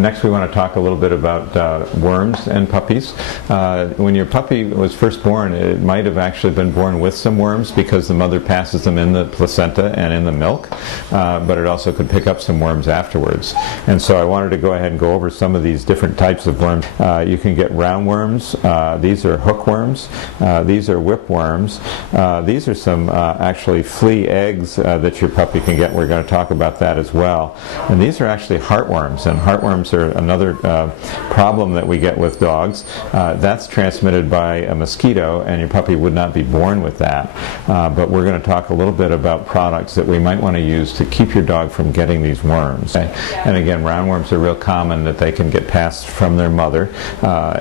Next we want to talk a little bit about worms and puppies. When your puppy was first born, it might have actually been born with some worms because the mother passes them in the placenta and in the milk, but it also could pick up some worms afterwards. And so I wanted to go ahead and go over some of these different types of worms. You can get roundworms. These are hookworms. These are whipworms. These are some actually flea eggs that your puppy can get. We're going to talk about that as well. And these are actually heartworms, and heartworms are another problem that we get with dogs. That's transmitted by a mosquito, and your puppy would not be born with that. But we're going to talk a little bit about products that we might want to use to keep your dog from getting these worms. And again, roundworms are real common that they can get passed from their mother.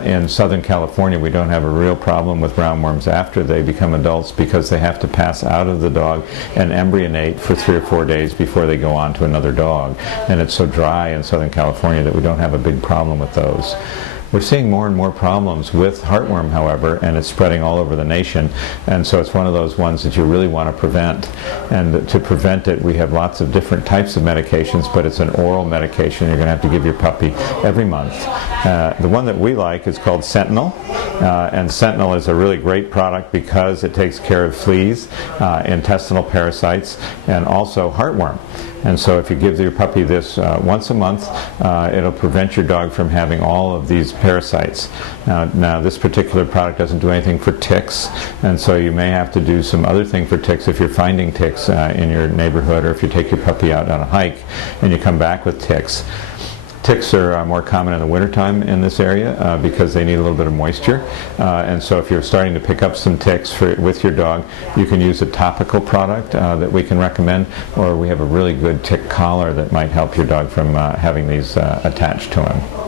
In Southern California, we don't have a real problem with roundworms after they become adults because they have to pass out of the dog and embryonate for 3 or 4 days before they go on to another dog. And it's so dry in Southern California that we don't have a big problem with those. We're seeing more and more problems with heartworm, however, and it's spreading all over the nation. And so it's one of those ones that you really want to prevent. And to prevent it, we have lots of different types of medications, but it's an oral medication you're going to have to give your puppy every month. The one that we like is called Sentinel. And Sentinel is a really great product because it takes care of fleas, intestinal parasites, and also heartworm. And so if you give your puppy this once a month, it'll prevent your dog from having all of these parasites. Now this particular product doesn't do anything for ticks, and so you may have to do some other thing for ticks if you're finding ticks in your neighborhood, or if you take your puppy out on a hike and you come back with ticks. Ticks are more common in the wintertime in this area because they need a little bit of moisture. And so if you're starting to pick up some ticks with your dog, you can use a topical product that we can recommend, or we have a really good tick collar that might help your dog from having these attached to him.